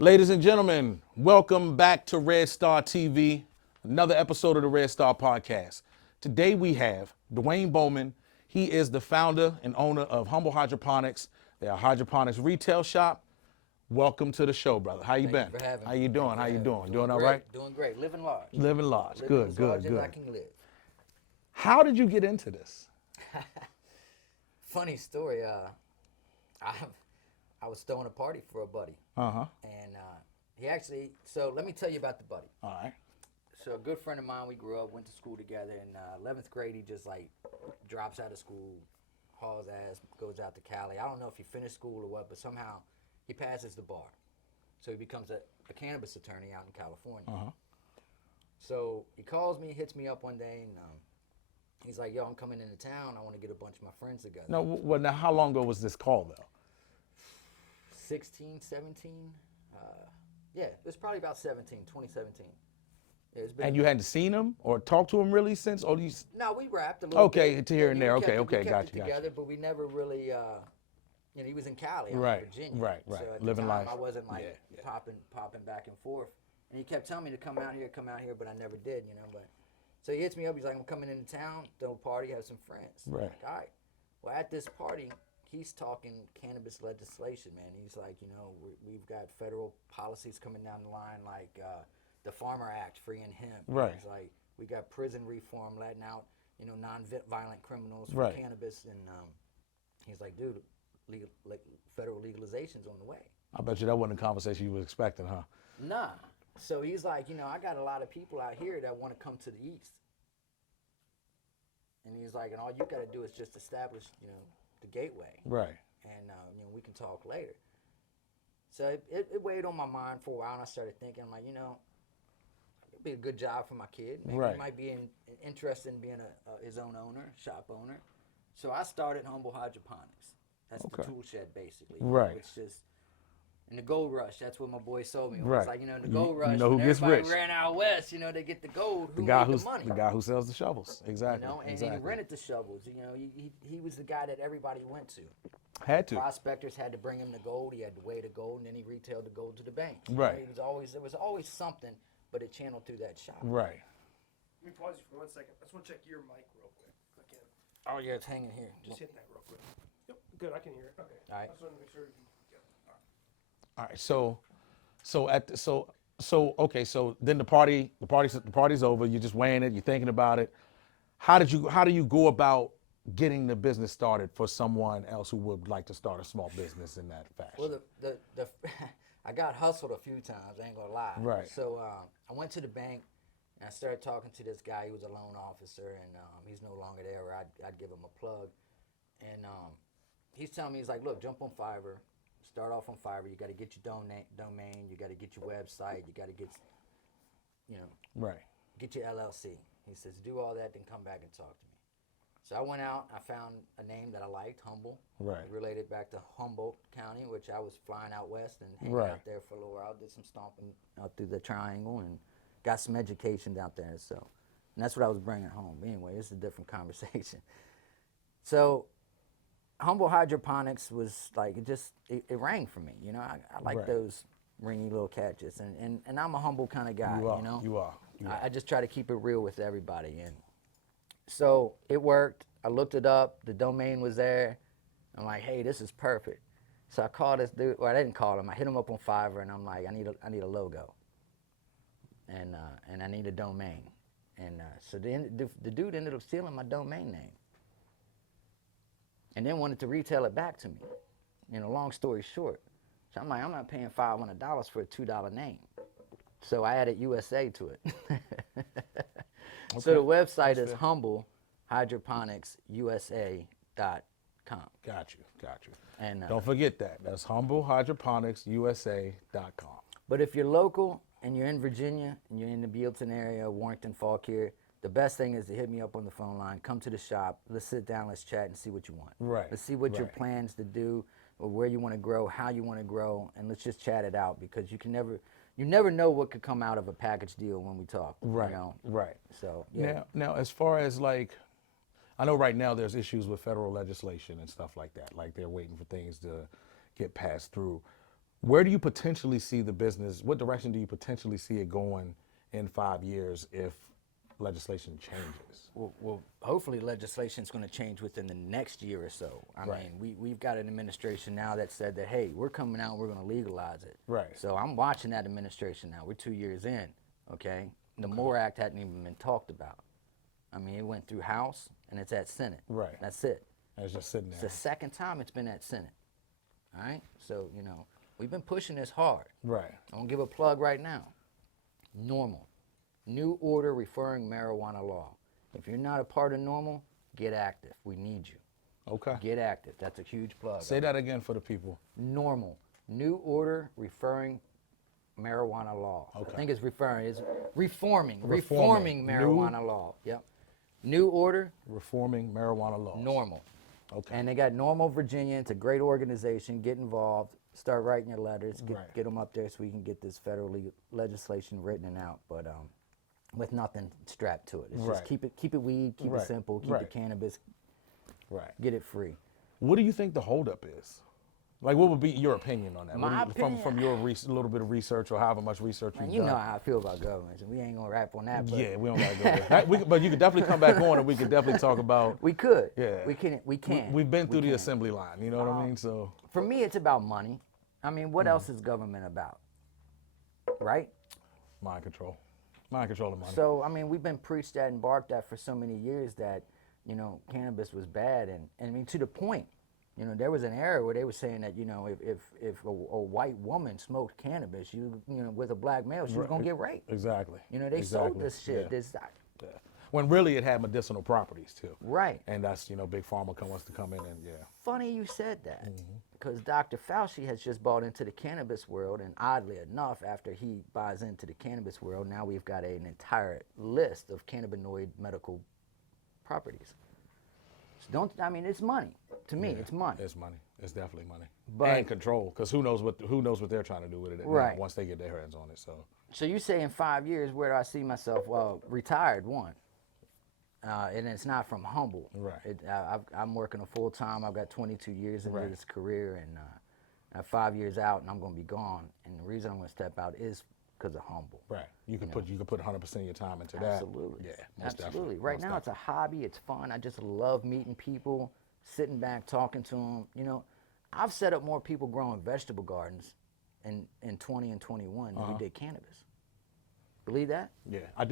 Ladies and gentlemen, welcome back to Red Star TV, another episode of the Red Star Podcast. Today we have Dwayne Bowman. He is the founder and owner of Humble Hydroponics. They're a hydroponics retail shop. Welcome to the show, brother. How you been? Thank you for having How me. you doing? How you doing? Doing all right? Doing great. Living large. Living large. Living Good, as good, large as I good. can live. How did you get into this? Funny story. I was throwing a party for a buddy. And he actually, so let me tell you about the buddy. All right. So a good friend of mine, we grew up, went to school together. In 11th grade, he just like drops out of school, hauls ass, goes out to Cali. I don't know if he finished school or what, but somehow he passes the bar. So he becomes a cannabis attorney out in California. So he calls me, hits me up one day, and he's like, yo, I'm coming into town. I want to get a bunch of my friends together. Now, how long ago was this call, though? 16, 17. Yeah, it was probably about 2017. Yeah, it's been And you hadn't seen him or talked to him really since? Or you... No, we rapped a little bit. Okay, to here and there. We kept Okay, it gotcha. together, but we never really, he was in Cali, Right, in Virginia. right. So at Living the time, life. I wasn't like popping back and forth. And he kept telling me to come out here, but I never did, But so he hits me up. He's like, I'm coming into town, throw a party, have some friends. Right. I'm like, all right. Well, at this party, he's talking cannabis legislation, man. He's like, we've got federal policies coming down the line, like the Farmer Act, freeing hemp. Right. He's like, we got prison reform, letting out, non-violent criminals from Right. cannabis, and he's like, dude, federal legalization's on the way. I bet you that wasn't a conversation you were expecting, huh? Nah. So he's like, I got a lot of people out here that want to come to the East. And he's like, and all you got to do is just establish, the gateway. Right. And, we can talk later. So it weighed on my mind for a while, and I started thinking, I'm like, it'd be a good job for my kid. Maybe Right. he might be interested in being his own owner, shop owner. So I started Humble Hydroponics. That's the tool shed, basically. Right. It's just, in the gold rush, that's what my boy sold me. It Right. was like, in the gold rush, know who when gets everybody rich. ran out west, they get the gold, who The guy made who's the money? the guy who sells the shovels. Exactly. And exactly. he rented the shovels. He was the guy that everybody went to. Had to. Prospectors had to bring him the gold. He had to weigh the gold, and then he retailed the gold to the bank. Right. There was always something, but it channeled through that shop. Right. Let me pause you for 1 second. I just want to check your mic real quick. If I can. Oh yeah, it's hanging here. Just hit that real quick. Yep, good. I can hear it. Okay. All right. I just wanted to make sure. All right. So then the party's over. You're just weighing it. You're thinking about it. How do you go about getting the business started for someone else who would like to start a small business in that fashion? Well, the I got hustled a few times. I ain't gonna lie. Right. So I went to the bank and I started talking to this guy. He was a loan officer, and he's no longer there. Or I'd give him a plug, and he's telling me, he's like, look, jump on Fiverr. Start off on Fiverr. You got to get your domain. You got to get your website. You got to get, Right. get your LLC. He says, do all that, then come back and talk to me. So I went out. I found a name that I liked, Humble. Right. Related back to Humboldt County, which I was flying out west and hanging Right. out there for a little while. Did some stomping out through the triangle and got some education out there. So, and that's what I was bringing home. Anyway, it's a different conversation. So Humble Hydroponics was like, it rang for me. I like Right. those ringy little catches. And I'm a humble kind of guy, You are. I just try to keep it real with everybody. And so it worked. I looked it up. The domain was there. I'm like, hey, this is perfect. So I called this dude. Well, I didn't call him. I hit him up on Fiverr, and I'm like, I need a logo. And I need a domain. And so the dude ended up stealing my domain name. And then wanted to retail it back to me. Long story short. So I'm like, I'm not paying $500 for a $2 name. So I added USA to it. So the website is humblehydroponicsusa.com. Got you. And Don't forget that. That's humblehydroponicsusa.com. but if you're local and you're in Virginia and you're in the Bealton area, Warrington, Fauquier, the best thing is to hit me up on the phone line. Come to the shop. Let's sit down. Let's chat and see what you want. Right. Let's see what your Right. plans to do, or where you want to grow, how you want to grow, and let's just chat it out, because you never know what could come out of a package deal when we talk. Right. Right. So yeah. Now, as far as like, I know right now there's issues with federal legislation and stuff like that. Like they're waiting for things to get passed through. Where do you potentially see the business? What direction do you potentially see it going in 5 years if legislation changes? Well, hopefully legislation is going to change within the next year or so. I Right. mean, we've got an administration now that said that, hey, we're coming out, we're going to legalize it. Right. So I'm watching that administration now. We're 2 years in, okay? The MORE Act hadn't even been talked about. I mean, it went through House and it's at Senate. Right. That's it. And it's just sitting It's there. the second time it's been at Senate. All right? So, you know, we've been pushing this hard. Right. I'm going to give a plug right now. Normal. New order referring marijuana law. If you're not a part of Normal, get active. We need you. Okay. Get active. That's a huge plug. Say that again for the people. Normal. New order referring marijuana law. Okay. I think it's referring. It's reforming. Reforming. Reforming marijuana law. Yep. New order, Reforming marijuana laws. Normal. Okay. And they got Normal Virginia. It's a great organization. Get involved. Start writing your letters. Right. Get them up there so we can get this federal legislation written and out. But with nothing strapped to it. It's Right. just keep it weed, keep Right. it simple, keep Right. it cannabis, Right. get it free. What do you think the holdup is? Like, what would be your opinion on that? My What do you- opinion- from your little bit of research or however much research Man, you've you done. know how I feel about government, and we ain't gonna rap on that. But Yeah, we don't gotta go there. But you could definitely come back on and we could definitely talk about. we could. Yeah. We can. We can. We've been through the can. assembly line. You know what I mean? So For me, it's about money. I mean, what else is government about? Right? mind control of money. So, I mean, we've been preached at and barked at for so many years that, you know, cannabis was bad. And I mean, to the point, you know, there was an era where they were saying that, you know, if a white woman smoked cannabis, you know, with a black male, she was going to get raped. Exactly. You know, they sold this shit. Yeah. This, Yeah. When really it had medicinal properties too. right. And that's, you know, big pharma wants to come in and Funny you said that, because Dr. Fauci has just bought into the cannabis world, and oddly enough, after he buys into the cannabis world, now we've got an entire list of cannabinoid medical properties. So it's money. To me, it's money. It's money. It's definitely money. But- and control, because who knows what they're trying to do with it now Right. once they get their hands on it. So So you say in 5 years, where do I see myself? Well, retired, one. And it's not from Humble. Right. I'm working a full time. I've got 22 years into Right. this career, and I'm 5 years out, and I'm going to be gone. And the reason I'm going to step out is because of Humble. right, you could put 100% of your time into that. Absolutely. Yeah, most Absolutely. definitely. Right Most now, it's a hobby. It's fun. I just love meeting people, sitting back, talking to them. You know, I've set up more people growing vegetable gardens in 20 and 21 than we did cannabis. Believe that? Yeah, I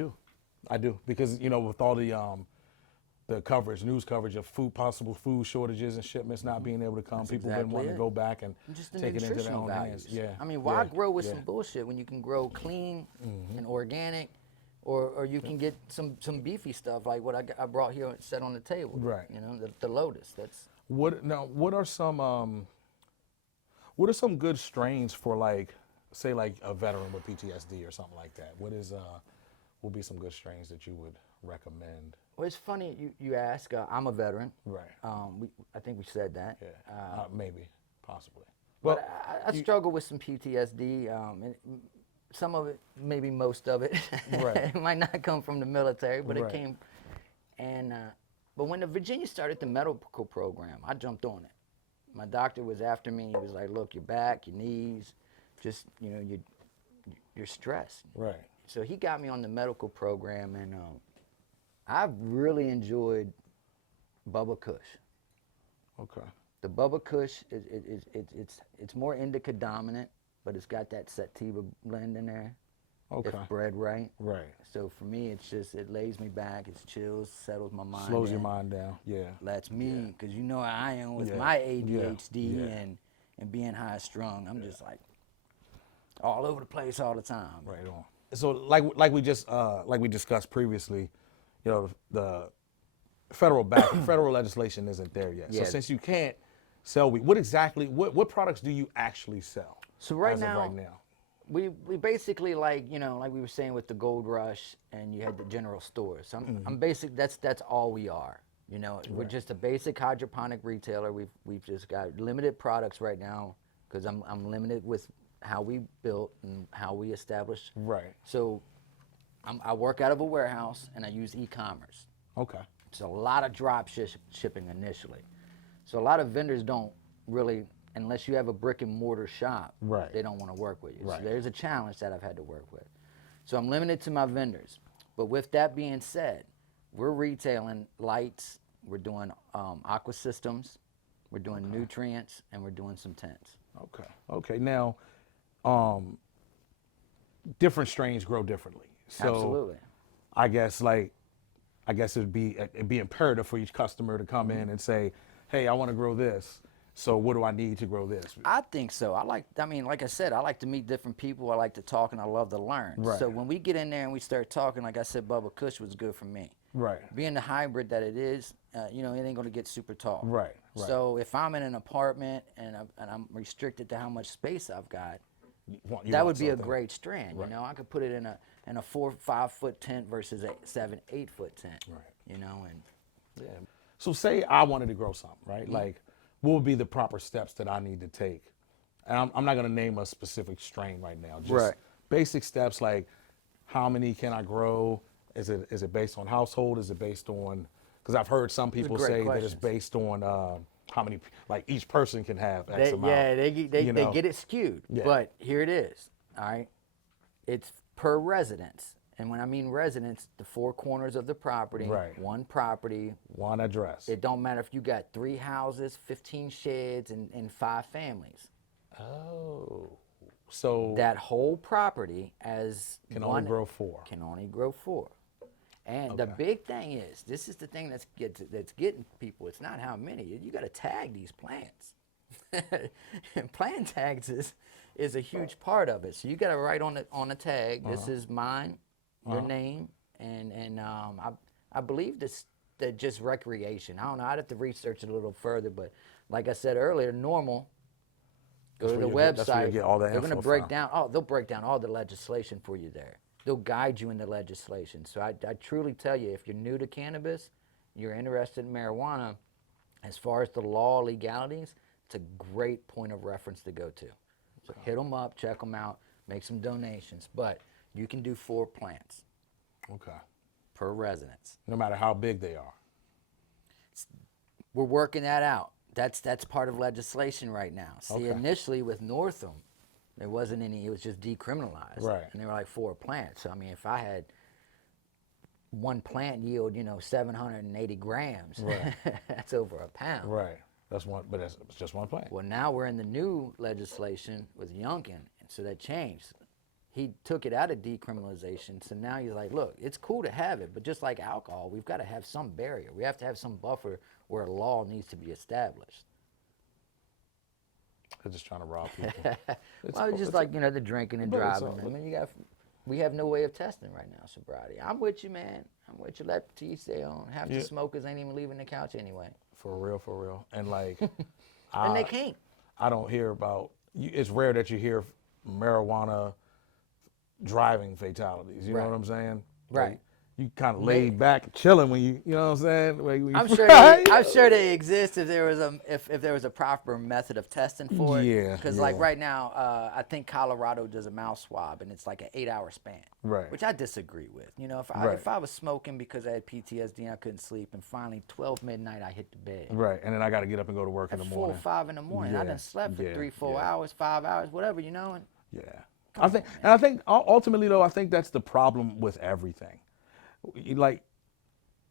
do, because you know with all the coverage, news coverage of possible food shortages and shipments not being able to come, people been exactly wanting to it. go back and Just the take it into their nutritional own values. hands. Yeah. I mean, why yeah, grow with yeah. some bullshit when you can grow clean and organic, or you can get some beefy stuff like what I brought here and set on the table. Right. You know, the lotus. That's What are some good strains for like say like a veteran with PTSD or something like that? Will be some good strains that you would recommend? well. It's funny you ask. I'm a veteran. Right. I think we said that. Yeah. Maybe, possibly. But I struggle with some PTSD. And some of it, maybe most of it, Right. it might not come from the military, but Right. it came. And but when the Virginia started the medical program, I jumped on it. My doctor was after me. He was like, "Look, your back, your knees, just you're stressed." Right. So he got me on the medical program, and I've really enjoyed Bubba Kush. Okay. The Bubba Kush it's more indica dominant, but it's got that sativa blend in there. Okay. If bred right. Right. So for me, it lays me back. It chills, settles my mind. Slows your in, mind down. Yeah. Lets me, because you know how I am with Yeah. my Yeah. ADHD Yeah. and being high strung. I'm just like all over the place all the time. Right on. So like we discussed previously, you know, the federal legislation isn't there yet. Yeah. So since you can't sell weed, what products do you actually sell? So right as now, of right now. we basically like we were saying with the gold rush, and you had the general stores. So I'm basic. That's all we are. You know, we're just a basic hydroponic retailer. We've just got limited products right now because I'm limited with how we built and how we established. Right. So I work out of a warehouse and I use e-commerce. Okay. So a lot of drop shipping initially. So a lot of vendors don't really, unless you have a brick and mortar shop, Right. they don't want to work with you. Right. So there's a challenge that I've had to work with. So I'm limited to my vendors. But with that being said, we're retailing lights, we're doing aqua systems, we're doing nutrients, and we're doing some tents. Okay. Now, different strains grow differently. So Absolutely. I guess it'd be imperative for each customer to come in and say, hey, I want to grow this. So what do I need to grow this? I think so. Like I said, I like to meet different people. I like to talk, and I love to learn. Right. So when we get in there and we start talking, like I said, Bubba Kush was good for me. Right. Being the hybrid that it is, it ain't going to get super tall. Right. So if I'm in an apartment and I'm restricted to how much space I've got, You that want would be a something- great strand. Right. I could put it in a 4 or 5 foot tent versus a 7, 8 foot tent. Right. And Yeah. So say I wanted to grow something, right? Like, what would be the proper steps that I need to take? And I'm not going to name a specific strain right now. Just Right. basic steps like how many can I grow? Is it based on household? Is it based on? Because I've heard some people great say that it's questions. based on how many, like each person can have X amount. Yeah, they you know? get it skewed. Yeah. But here it is. All right, it's per residence, and when I mean residence, the 4 corners of the property, Right. one property. One address. It don't matter if you got 3 houses, 15 sheds, and 5 families. Oh. So That whole property as can only one grow 4. can only grow 4. And the big thing is, this is the thing that's getting people. It's not how many. You got to tag these plants. And plant tags is a huge part of it. So you got to write on the tag. This is mine, your name, and I believe that just recreation. I don't know. I'd have to research it a little further, but like I said earlier, normal. Go That's to the where you get- website. that's where you get all the They're going to info break from. down. Oh, they'll break down all the legislation for you there. They'll guide you in the legislation. So I truly tell you, if you're new to cannabis, you're interested in marijuana, as far as the law legalities, it's a great point of reference to go to. So hit them up, check them out, make some donations. But you can do 4 plants Okay. per residence. No matter how big they are. We're working that out. That's part of legislation right now. See, Okay. initially with Northam, there wasn't any. It was just decriminalized, Right. And they were like 4 plants. So I mean, if I had one plant yield, 780 grams, Right. that's over a pound. Right. That's one, but it's just one plant. Well, now we're in the new legislation with Youngkin, and so that changed. He took it out of decriminalization, so now he's like, look, it's cool to have it, but just like alcohol, we've got to have some barrier. We have to have some buffer where a law needs to be established. They're just trying to rob people. Well, it's just like, the drinking and but it's driving. all- I mean, we have no way of testing right now, sobriety. I'm with you, man. I'm with you. Let the each their own. Half the Yeah. smokers ain't even leaving the couch anyway. For real. And like, And they can't. I don't hear about, it's rare that you hear marijuana driving fatalities. You know Right. what I'm saying? Right. Like, you kind of laid back, chilling when you know what I'm saying? When you- I'm sure they exist if there was a proper method of testing for it. Yeah, Because yeah. like right now, I think Colorado does a mouth swab and it's like an 8-hour span. Right. Which I disagree with. Right. If I was smoking because I had PTSD and I couldn't sleep, and finally 12 midnight I hit the bed. Right. And then I got to get up and go to work in At the 4 or morning. 5 in the morning, I Yeah, done slept for yeah, 3, 4 yeah. hours, 5 hours, whatever, and Yeah. I think ultimately though, I think that's the problem with everything. Like,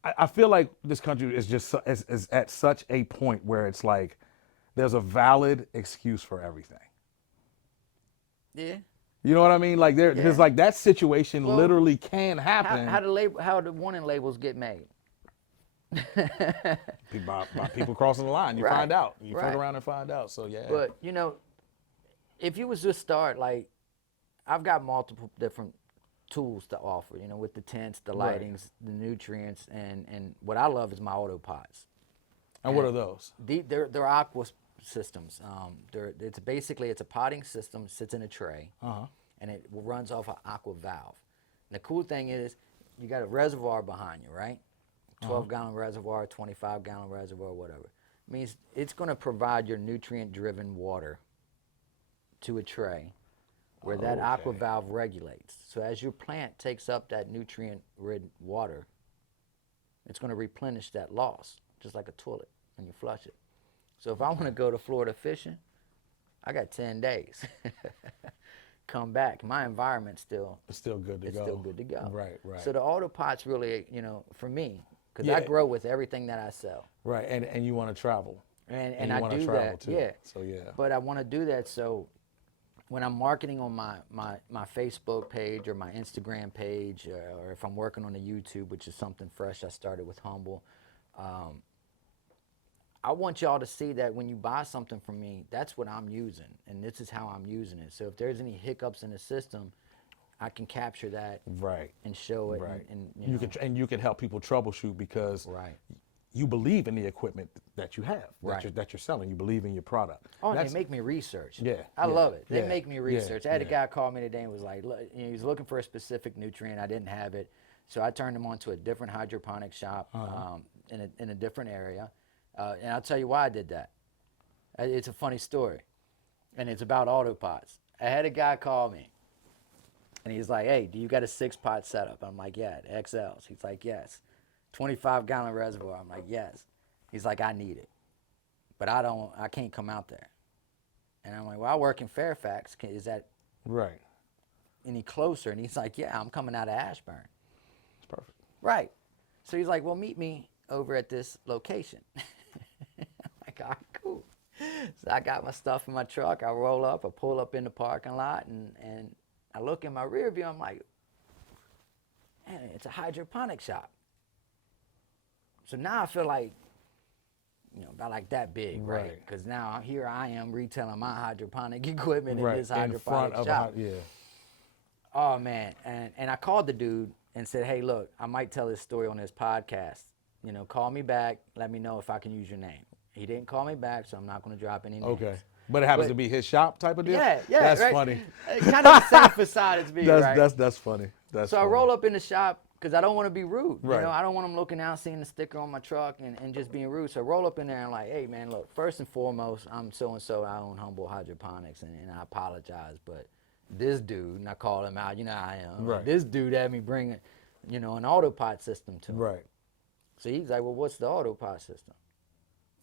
I feel like this country is just is at such a point where it's like there's a valid excuse for everything. yeah. You know what I mean? Like because Yeah. like that situation Well, literally can happen How do warning labels get made? by people crossing the line. You Right, find out. You right. turn around and find out. So yeah. But if you was to start, like, I've got multiple different tools to offer, with the tents, the Right. lightings, the nutrients, and what I love is my auto pots. And what are those? They're aqua systems. It's a potting system, sits in a tray, and it runs off an aqua valve. And the cool thing is, you got a reservoir behind you, right? 12-gallon reservoir, 25-gallon reservoir, whatever. Means it's going to provide your nutrient-driven water to a tray where that aqua Okay. valve regulates. So as your plant takes up that nutrient-rich water, it's going to replenish that loss, just like a toilet when you flush it. So if I want to go to Florida fishing, I got 10 days. Come back. My environment's still It's still good to it's go. still good to go. Right, right. So the auto pot's really, you know, for me, because Yeah. I grow with everything that I sell. Right, and you want to travel. And you I wanna do travel that, too. yeah. So yeah. But I want to do that so when I'm marketing on my Facebook page or my Instagram page, or if I'm working on a YouTube, which is something fresh I started with Humble, I want y'all to see that when you buy something from me, that's what I'm using, and this is how I'm using it. So if there's any hiccups in the system, I can capture that Right. and show it. Right. And you know, can and you can help people troubleshoot because right. you believe in the equipment that you have, Right. that you're selling. You believe in your product. Oh, and That's- they make me research. Yeah, I yeah, love it. They yeah, make me yeah, research. I had a yeah. guy call me today and was like, look, you know, he was looking for a specific nutrient. I didn't have it. So I turned him on to a different hydroponic shop in a different area. And I'll tell you why I did that. It's a funny story. And it's about autopots. I had a guy call me. And he's like, hey, do you got a 6-pot setup? I'm like, yeah, the XLs. He's like, yes. 25-gallon reservoir. I'm like, yes. He's like, I need it. But I can't come out there. And I'm like, well, I work in Fairfax. Is that Right. any closer? And he's like, yeah, I'm coming out of Ashburn. It's perfect. Right. So he's like, well, meet me over at this location. I'm like, all right, cool. So I got my stuff in my truck. I roll up. I pull up in the parking lot, and I look in my rear view. I'm like, man, it's a hydroponic shop. So now I feel like, you know, about like that big, right? Right. Because now here I am retailing my hydroponic equipment Right. in this In front hydroponic of shop. yeah. Oh man, and I called the dude and said, hey, look, I might tell this story on this podcast. You know, call me back. Let me know if I can use your name. He didn't call me back, so I'm not going to drop any names. Okay. But it happens But- to be his shop type of deal? Yeah, yeah. That's right? funny. Kind of the same facade as me, That's right? that's funny. That's So funny. I roll up in the shop because I don't want to be rude. Right. You know, I don't want them looking out, seeing the sticker on my truck and just being rude. So I roll up in there and like, hey, man, look, first and foremost, I'm so-and-so. I own Humble Hydroponics, and I apologize. But this dude, and I call him out, you know how I am. Right. This dude had me bring, you know, an autopot system to him. Right. So he's like, well, what's the autopot system?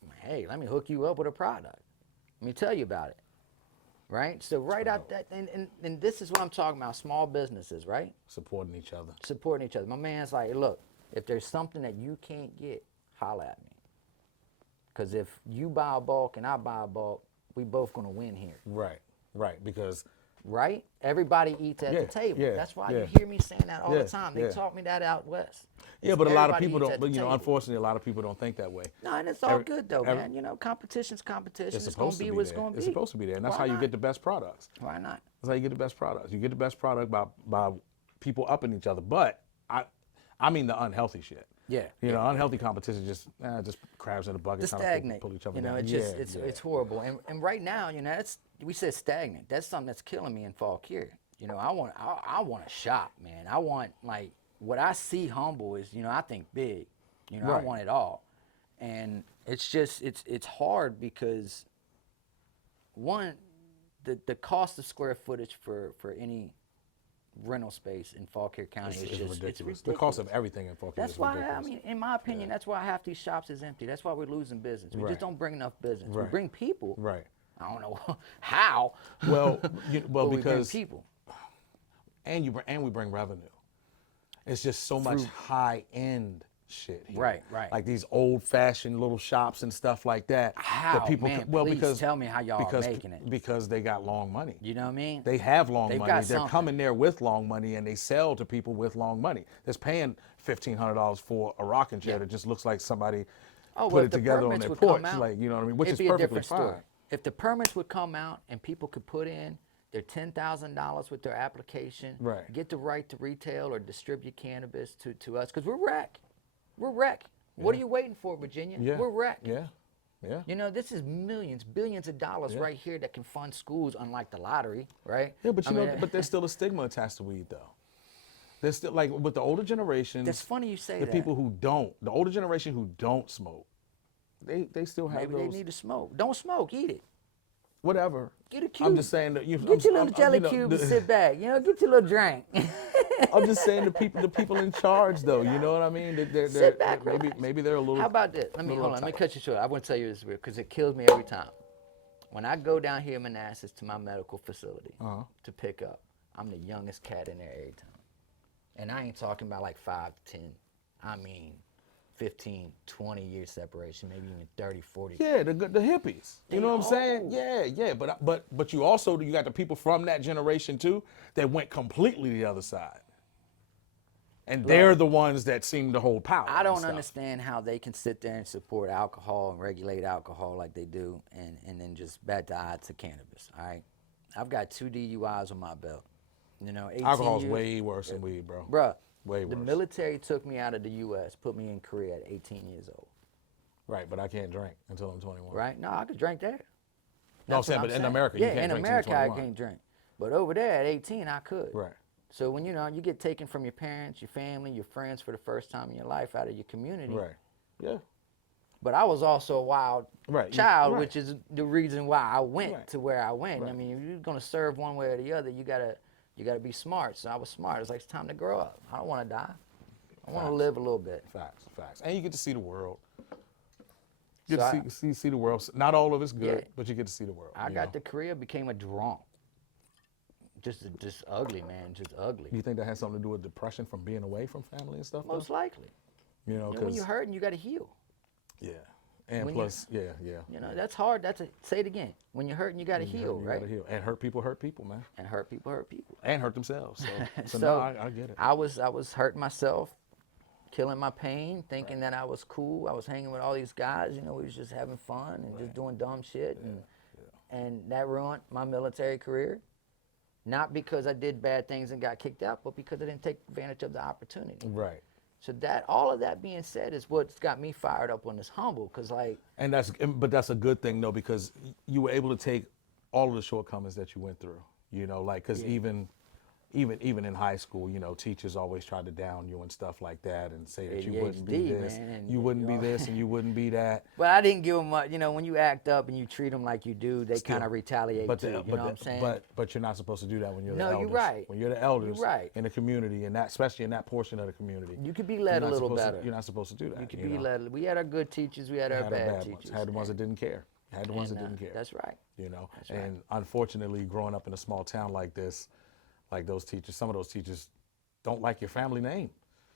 I'm like, hey, let me hook you up with a product. Let me tell you about it. Right? So right out that, and this is what I'm talking about, small businesses, right? Supporting each other. Supporting each other. My man's like, look, if there's something that you can't get, holla at me. Because if you buy a bulk and I buy a bulk, we both going to win here. Right. Right. Because Right? Everybody eats at Yeah, the table. yeah, That's why yeah. you hear me saying that all Yeah, the time. They yeah. taught me that out west. yeah, It's but a lot of everybody people eats don't. at But the you know, table. unfortunately, a lot of people don't think that way. No, and it's all every- good though, every- man. You know, competition's competition. It's It's going supposed to to be be what it's there. going to be. It's supposed to be there, and that's Why how you not? get the best products. Why not? That's how you get the best products. You get the best product by people upping each other. But I mean the unhealthy shit. Yeah. You know, unhealthy competition just crabs in a bucket, To trying stagnate. to pull each other You know, down. it's just it's horrible. And right now, you know, we said stagnant. That's something that's killing me in fall cure. You know, I want to shop, man. I want, like, what I see Humble is, you know, I think big. You know, I Right. want it all. And it's just it's hard because one, the cost of square footage for any rental space in Fauquier County It's is just ridiculous. it's ridiculous. The cost of everything in Fauquier That's is why, ridiculous. I mean, in my opinion, that's why half these shops is empty. That's why we're losing business. We Right. just don't bring enough business. We Right. bring people. Right. I don't know how. Well, but well, we bring because people. and we bring revenue. It's just so much high end shit here. Right, right. Like these old fashioned little shops and stuff like that. How, that people man? well, Please because tell me how y'all are because, making it. Because they got long money. You know what I mean? They have long They've money. got They're something. coming there with long money, and they sell to people with long money. They're paying $1,500 for a rocking chair that just looks like somebody Oh, put well, it if the together on permits their would porch, come out, like, you know what I mean, which it'd is be a perfectly different story. fine. If the permits would come out and people could put in their $10,000 with their application, Right. get the right to retail or distribute cannabis to us, because we're rec. We're rec. What are you waiting for, Virginia? Yeah. We're rec. Yeah. Yeah. You know, this is millions, billions of dollars Yeah. right here that can fund schools, unlike the lottery, right? Yeah, but I you know, mean, but there's still a stigma attached to weed, though. There's still, like, with the older generations, that's funny you say the that. people who don't, the older generation who don't smoke, they still have Maybe those. they need to smoke. Don't smoke, eat it. Whatever. Get a cube. I'm just saying that you Get your little jelly you know, cube and sit back. You know, get your little drink. I'm just saying the people in charge, though. You know what I mean? Sit back, maybe relax. maybe they're a little. How about this? Let me little hold on. Let me uptight. cut you short. I want to tell you this because it kills me every time. When I go down here in Manassas to my medical facility Uh-huh. to pick up, I'm the youngest cat in there every time. And I ain't talking about like 5 to 10. I mean 15, 20 year separation, maybe even 30, 40. Yeah, the hippies. You They know what I'm saying? old. Yeah. But you also you got the people from that generation too that went completely the other side, and they're the ones that seem to hold power. I and don't stuff. understand how they can sit there and support alcohol and regulate alcohol like they do, and then just bet the odds to cannabis. All right, I've got 2 DUIs on my belt. You know, 18 Alcohol's years, way worse than weed, bro. bruh. Way The worse. military took me out of the U.S., put me in Korea at 18 years old. Right, but I can't drink until I'm 21. Right? No, I could drink there. No, I'm That's saying, what but in America, you yeah, can't in drink till America you're I 21. can't drink, but over there at 18 I could. Right. So when you get taken from your parents, your family, your friends for the first time in your life, out of your community. Right. Yeah. But I was also a wild Right. child, Right. which is the reason why I went Right. to where I went. Right. I mean, if you're gonna serve one way or the other, you gotta be smart. So I was smart. It's like it's time to grow up. I don't want to die. I want to Facts. live a little bit. Facts. And you get to see the world. You So get to see the world. Not all of it's good, Yeah. but you get to see the world. I you got know? the career, became a drunk. Just ugly, man. Just ugly. You think that has something to do with depression from being away from family and stuff? Most though? likely. You know, When because you're hurting, you got to heal. yeah, and when plus, yeah. You know, that's hard. Say it again. When you're hurting, you got to heal, You right? gotta heal. And hurt people, man, And hurt people hurt people. and hurt themselves. So, So, no, I get it. I was hurting myself, killing my pain, thinking that I was cool. I was hanging with all these guys. You know, we was just having fun and just doing dumb shit, and that ruined my military career. Not because I did bad things and got kicked out, but because I didn't take advantage of the opportunity. Right. So all of that being said is what's got me fired up on this humble, because like. And that's a good thing though, because you were able to take all of the shortcomings that you went through. You know, like because even in high school, you know, teachers always tried to down you and stuff like that, and say that you wouldn't be ADHD, this, man, and, you wouldn't you be know. this, and you wouldn't be that. But I didn't give them much. You know, when you act up and you treat them like you do, they Still. kind of retaliate But too. You know what I'm saying? But you're not supposed to do that when you're No, the you're elders. right. When you're the elders You're right. in the community, and that especially in that portion of the community, You could be you're led a not little supposed to- better. you're not supposed to do that. You could you be know? led. We had our good teachers. We had our Had the bad ones. teachers. Had the ones that didn't care. Had the ones that And, didn't care. That's right. You know, right. and unfortunately, growing up in a small town like this, like those teachers, some of those teachers don't like your family name.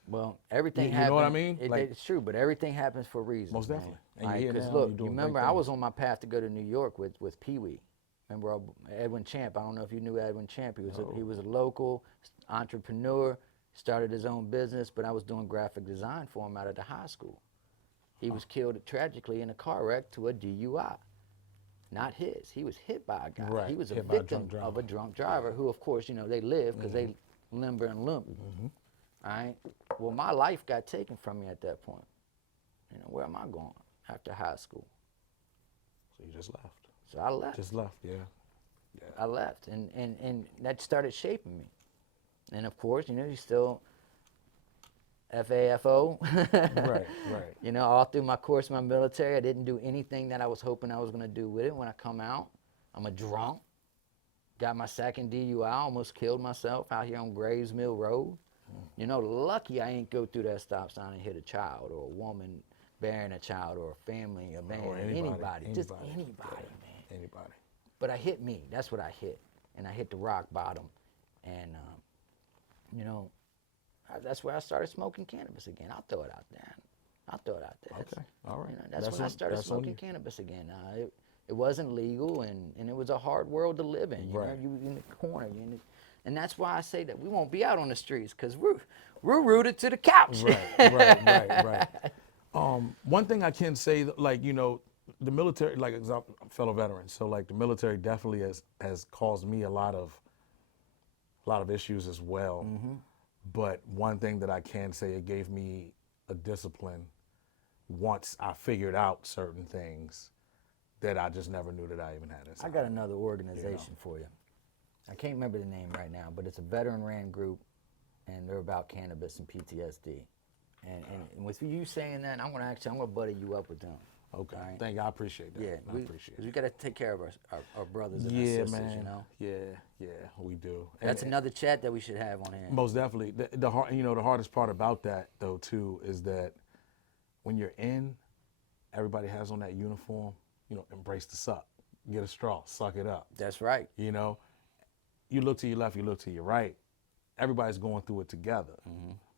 Well, everything You know happens. what I mean? It's true, but everything happens for reasons. Most man. definitely. And you hear Because now, look, you're you doing great remember I things. was on my path to go to New York with Pee Wee. Remember Edwin Champ? I don't know if you knew Edwin Champ. He was a local entrepreneur, started his own business, but I was doing graphic design for him out of the high school. He was killed tragically in a car wreck to a DUI. Not his. He was hit by a guy. Right, He was a hit by a victim drunk of a drunk driver who, of course, you know, they live because they limber and limp. All right. Well, my life got taken from me at that point. You know, where am I going after high school? So you just left. So I left. Just left, yeah. I left, and that started shaping me. And of course, you know, you still FAFO. Right. You know, all through my course in my military, I didn't do anything that I was hoping I was going to do with it. When I come out, I'm a drunk. Got my second DUI, almost killed myself out here on Graves Mill Road. You know, lucky I ain't go through that stop sign and hit a child or a woman bearing a child or a family, a man, Or anybody. Just anybody. anybody, man. Anybody. But I hit me. That's what I hit. And I hit the rock bottom. And, you know, that's where I started smoking cannabis again. I'll throw it out there. Okay, all right. You know, that's when I started smoking cannabis again. It wasn't legal, and it was a hard world to live in. You know, Right. you in the corner. And that's why I say that we won't be out on the streets, because we're rooted to the couch. Right. One thing I can say, like, you know, the military, like, 'cause I'm a fellow veteran, so like the military definitely has caused me a lot of issues as well. But one thing that I can say, it gave me a discipline once I figured out certain things that I just never knew that I even had inside. I got another organization for you. I can't remember the name right now, but it's a veteran-ran group, and they're about cannabis and PTSD. And with you saying that, I'm gonna buddy you up with them. Okay, all right? thank you. I appreciate that. Yeah, I appreciate because it. we got to take care of our brothers and our Yeah, sisters, man. you know. Yeah, we do. That's And- another chat that we should have on here. Most definitely. The hardest part about that though too is that when you're in, everybody has on that uniform. You know, embrace the suck. get a straw, suck it up. That's right. You know, you look to your left, you look to your right. Everybody's going through it together.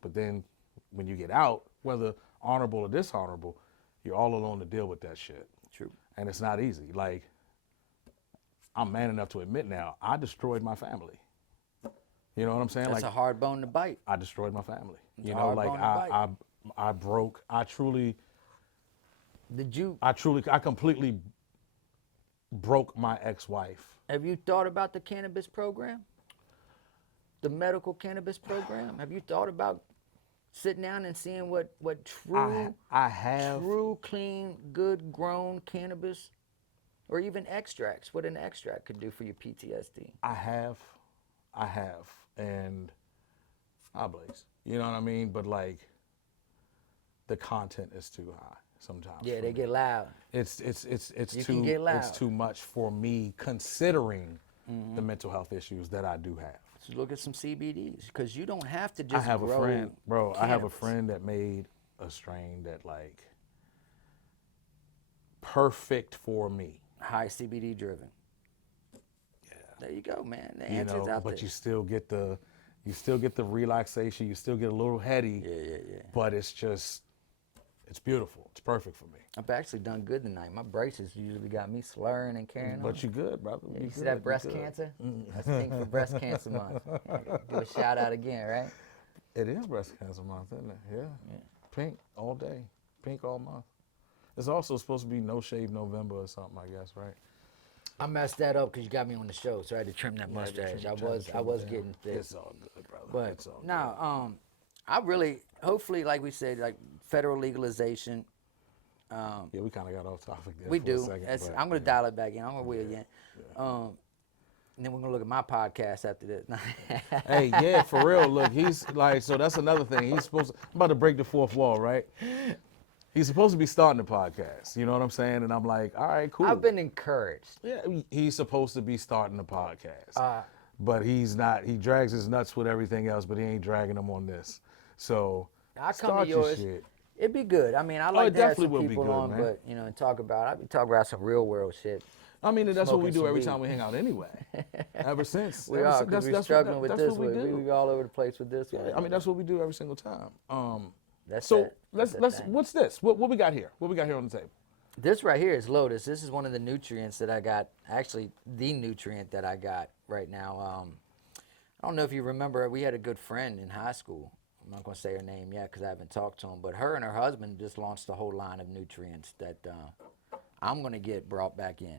But then when you get out, whether honorable or dishonorable, you're all alone to deal with that shit. True. And it's not easy. Like, I'm man enough to admit now, I destroyed my family. You know what I'm saying? That's like, a hard bone to bite. I destroyed my family. It's You a know, hard like bone to bite. I broke. I completely broke my ex-wife. Have you thought about the cannabis program? The medical cannabis program? Have you thought about sitting down and seeing what true, I have. true, clean, good grown cannabis, or even extracts, what an extract could do for your PTSD? I have, and I blaze. You know what I mean? But like, the content is too high sometimes. Yeah, for they me. get loud. It's You too can get loud. it's too much for me considering the mental health issues that I do have. So look at some CBDs, because you don't have to I just have a grow friend, bro. I have a cannabis. friend that made a strain that like perfect for me. High CBD driven. Yeah. There you go, man. The You answer's know, out but there. you still get the relaxation. You still get a little heady. Yeah. But it's beautiful. It's perfect for me. I've actually done good tonight. My braces usually got me slurring and carrying on. But you good, brother. You see that breast cancer? That's pink for breast cancer month. Do a shout out again, right? It is breast cancer month, isn't it? Yeah. Pink all day. Pink all month. It's also supposed to be No Shave November or something, I guess, right? I messed that up because you got me on the show, so I had to trim that mustache. I was getting thick. It's all good, brother. But it's all no, I really, hopefully, like we said, like federal legalization. Yeah, we kind of got off topic there We for do. a second. That's, but, I'm gonna dial it back in. I'm gonna wheel you in. And then we're gonna look at my podcast after this. Hey, yeah, for real. Look, he's like, so that's another thing. He's supposed to, I'm about to break the fourth wall, right? He's supposed to be starting the podcast. You know what I'm saying? And I'm like, all right, cool. I've been encouraged. Yeah, he's supposed to be starting the podcast. But he's not. He drags his nuts with everything else, but he ain't dragging them on this. So I come start to your yours. shit. It'd be good. I mean, I like it to have definitely some will be people good, on, man. but you know, and talk about. I be talking about some real world shit. I mean, that's what we Smoking do some every weed. time we hang out anyway. Ever since. We Ever are since- because we're that's struggling what, with that's this what we one. do. We all over the place with this one. I mean, that's what we do every single time. That's So it. That's let's the thing. what's this? What we got here? What we got here on the table? This right here is Lotus. This is one of the nutrients that I got. Actually, the nutrient that I got right now. I don't know if you remember, we had a good friend in high school. I'm not going to say her name yet because I haven't talked to him. But her and her husband just launched a whole line of nutrients that I'm going to get brought back in.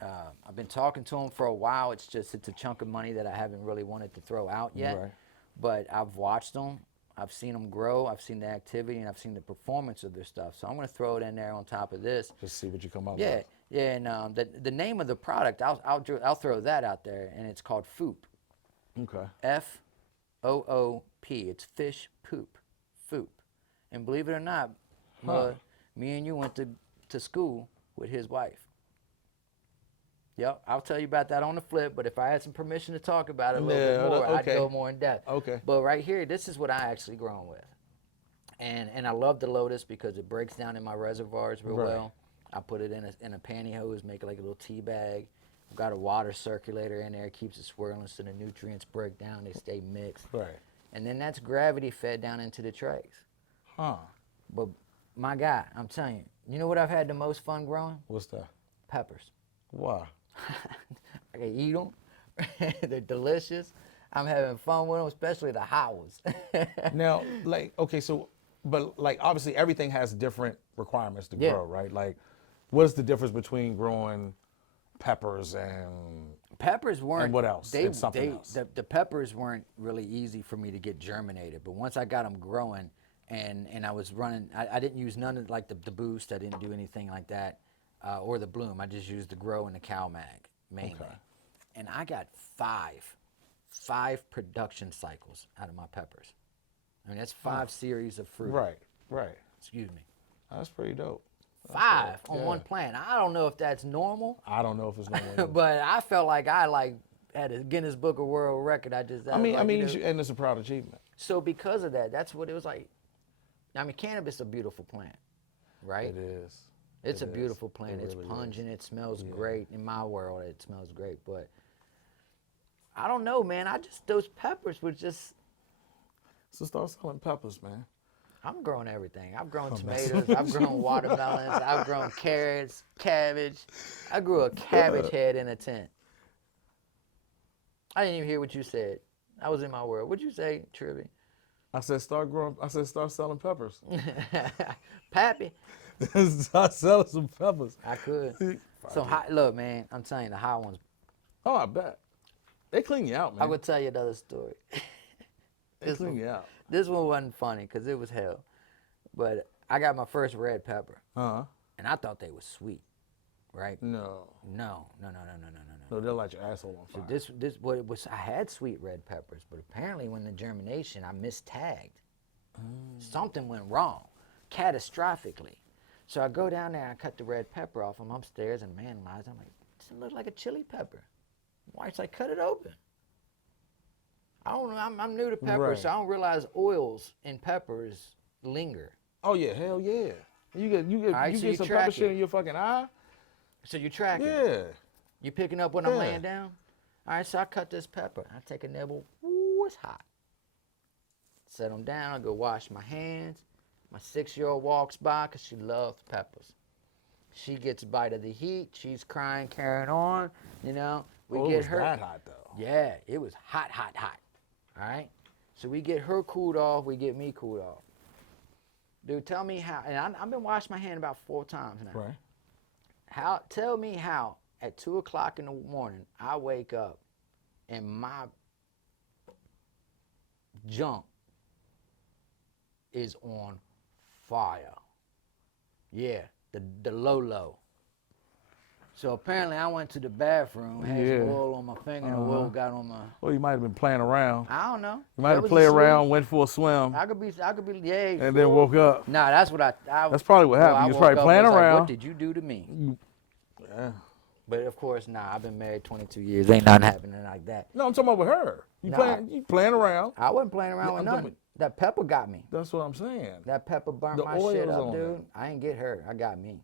I've been talking to him for a while. It's a chunk of money that I haven't really wanted to throw out yet. Right. But I've watched them. I've seen them grow. I've seen the activity, and I've seen the performance of their stuff. So I'm going to throw it in there on top of this. Just see what you come up Yeah, with. yeah. And the name of the product, I'll throw that out there, and it's called Foop. Okay. F-O-O-P. It's fish poop. Foop. And believe it or not, me and you went to school with his wife. Yep, I'll tell you about that on the flip, but if I had some permission to talk about it a little bit more, I'd go more in depth. Okay. But right here, this is what I actually grown with. And I love the Lotus because it breaks down in my reservoirs real Right. well. I put it in a pantyhose, make it like a little tea bag. I've got a water circulator in there, it keeps it swirling so the nutrients break down, they stay mixed. Right. And then that's gravity fed down into the trays. Huh. But my guy, I'm telling you, you know what I've had the most fun growing? What's that? Peppers. Why? I can eat them. They're delicious. I'm having fun with them, especially the hot ones. Now, like, okay, so, but like, obviously everything has different requirements to Yeah. grow, right? Like, what's the difference between growing peppers and Peppers weren't. And what else? And something else. The peppers weren't really easy for me to get germinated, but once I got them growing, and I was running, I didn't use none of like the boost. I didn't do anything like that, or the bloom. I just used the grow and the cow mag mainly, Okay. and I got five production cycles out of my peppers. I mean that's 5 series of fruit. Right, right. Excuse me. That's pretty dope. 5 on yeah. one plant. I don't know if that's normal, I don't know if it's normal. but I felt like I had a Guinness Book of World Record. I mean, you know. and it's a proud achievement. So because of that, that's what it was like. I mean, cannabis is a beautiful plant, right? It is. It's a It is. beautiful plant. It It's really is. pungent. It smells great. In my world, it smells great. But I don't know, man. Those peppers were just. So start selling peppers, man. I'm growing everything. I've grown messing tomatoes. with I've grown watermelons. I've grown carrots, cabbage. I grew a cabbage head in a tent. I didn't even hear what you said. I was in my world. What'd you say, Trivy? I said start selling peppers. Pappy. Start selling some peppers. I could. So hot. Look, man. I'm telling you, the hot ones. Oh, I bet. They clean you out, man. I'm gonna tell you another story. They clean you out. This one wasn't funny because it was hell. But I got my first red pepper, Uh-huh. and I thought they were sweet, right? No. No. No, they'll light your asshole on fire. This what it was. I had sweet red peppers, but apparently when the germination, I mistagged. Something went wrong, catastrophically. So I go down there and I cut the red pepper off. I'm upstairs and man, I'm like, this looks like a chili pepper. Wife's like, cut it open. I don't know. I'm new to peppers, Right. so I don't realize oils in peppers linger. Oh yeah, hell yeah. You get right, you so get you some track pepper it. shit in your fucking eye. So you track it. Yeah. You picking up when I'm Yeah. laying down? All right, so I cut this pepper. I take a nibble. Ooh, it's hot. Set them down. I go wash my hands. My 6-year-old walks by because she loves peppers. She gets a bite of the heat. She's crying, carrying on. You know, we It get was her. that hot though. Yeah, it was hot. All right, so we get her cooled off. We get me cooled off. Dude, tell me how. And I've been washing my hand about 4 times now. Right. Tell me how at 2 o'clock in the morning I wake up and my junk is on fire. Yeah, the low. So apparently I went to the bathroom, had Yeah. some oil on my finger, and oil got on my. Well, you might have been playing around. I don't know. You might That have was played asleep. around, went for a swim, I could be, yeah. and then woke up. Nah, that's what I That's probably what happened. I You was woke probably up playing and was like, around. what did you do to me? Yeah. But of course, nah, I've been married 22 years. Ain't nothing happening like that. No, I'm talking about with her. You Nah. playing around. I wasn't playing around with I'm talking nothing. That pepper got me. That's what I'm saying. That pepper burnt The my shit oils up, on dude. it. I ain't get hurt. I got me.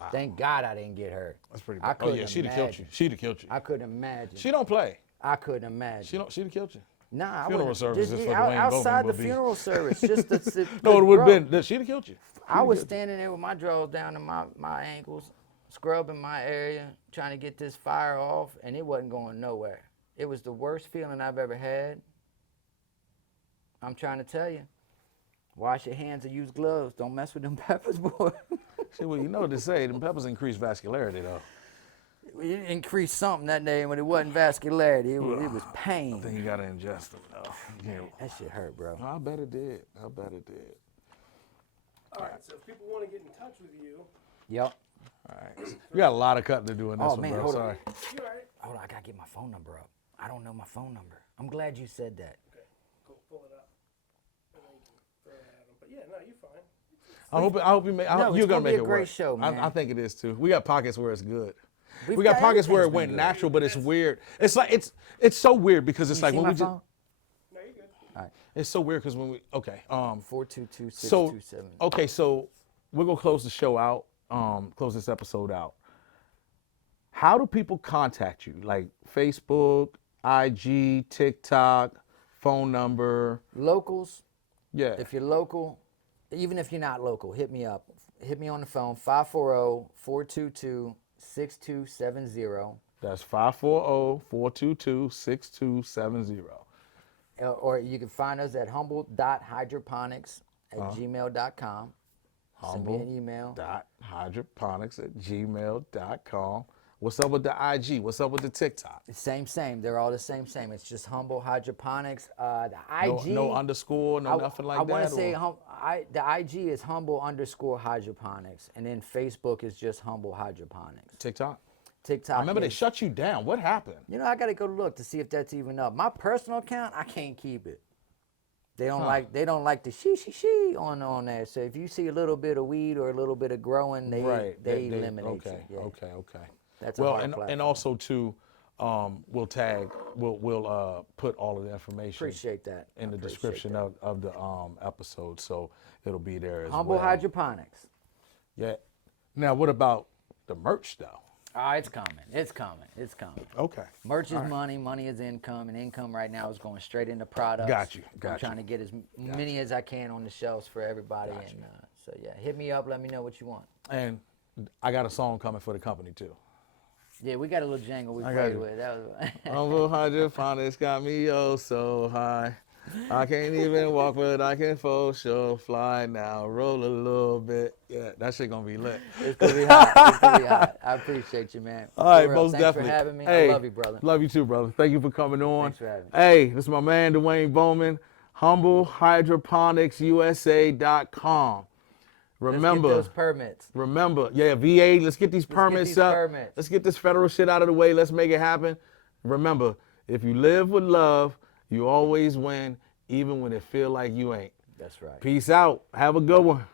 Wow. Thank God I didn't get hurt. That's pretty I bad. Oh yeah, couldn't she'd have killed you. imagine. She'd have killed you. I couldn't imagine. She don't play. I couldn't imagine. She'd have killed you. Nah, I Funeral wouldn't. service Just, is for out- Dwayne outside Bowman the will be- funeral service, just to No, it would bro, have been. She'd have killed you. I was standing there with my drawers down to my ankles, scrubbing my area, trying to get this fire off, and it wasn't going nowhere. It was the worst feeling I've ever had. I'm trying to tell you. Wash your hands and use gloves. Don't mess with them peppers, boy. See, well, you know what they say. Them peppers increase vascularity, though. It increased something that day when it wasn't vascularity. It was I pain. think you gotta ingest them, though. Yeah. That shit hurt, bro. I bet it did. All right, so if people want to get in touch with you, Yep. All right. We got a lot of cutting to do in this Oh, one, man, bro. hold on. Sorry. you all right? Hold on, I gotta get my phone number up. I don't know my phone number. I'm glad you said that. Okay, cool. Pull it up. And then you can throw it at them. But yeah, no, you're fine. I hope you make. No, it's you're gonna gonna be make a it great work. show, man. I think it is too. We got pockets where it's good. We've We got pockets where it everything's went been good. natural, but it's weird. It's like it's so weird because it's You like see when my we just. phone? No, you're good. All right. It's so weird because when we 422-627. so okay, so we're gonna close the show out. Close this episode out. How do people contact you? Like Facebook, IG, TikTok, phone number? Locals, Yeah. if you're local, even if you're not local, hit me up. Hit me on the phone, 540-422-6270. That's 540-422-6270. Or you can find us at humble.hydroponics@gmail.com. Send me an email. Hydroponics@gmail.com. What's up with the IG? What's up with the TikTok? Same. They're all the same. It's just Humble Hydroponics. The IG. No underscore, no nothing like I that? want to say or- the IG is Humble_Hydroponics, and then Facebook is just Humble Hydroponics. TikTok? TikTok. I remember they is- shut you down. What happened? You know, I gotta go look to see if that's even up. My personal account, I can't keep it. They don't like the she on there. So if you see a little bit of weed or a little bit of growing, they eliminate okay, you. Yeah. Okay. That's a well, hard and platform. also too, we'll put all of the information Appreciate that. in the Appreciate description that. of the episode, so it'll be there as Humble well. Hydroponics. Yeah. Now, what about the merch though? Oh, it's coming. It's coming. It's coming. Okay. Merch is money. Money is income. And income right now is going straight into products. Got you. I'm trying to get as many as I can on the shelves for everybody. And so, yeah, hit me up. Let me know what you want. And I got a song coming for the company too. Yeah, we got a little jangle we got played you. with. That was Humble hydroponics got me so high. I can't even walk, but I can for sure fly now. Roll a little bit. Yeah, that shit gonna be lit. It's gonna be hot. It's gonna be hot. I appreciate you, man. All right, For real. most Thanks definitely. for having me. Hey, I love you, brother. Love you too, brother. Thank you for coming on. Thanks for having me. Hey, this is my man Dwayne Bowman. HumbleHydroponicsUSA.com. Remember, Let's get those permits. Remember, yeah, VA, let's get these permits these up. permits. Let's get this federal shit out of the way. Let's make it happen. Remember, if you live with love, you always win, even when it feel like you ain't. That's right. Peace out. Have a good one.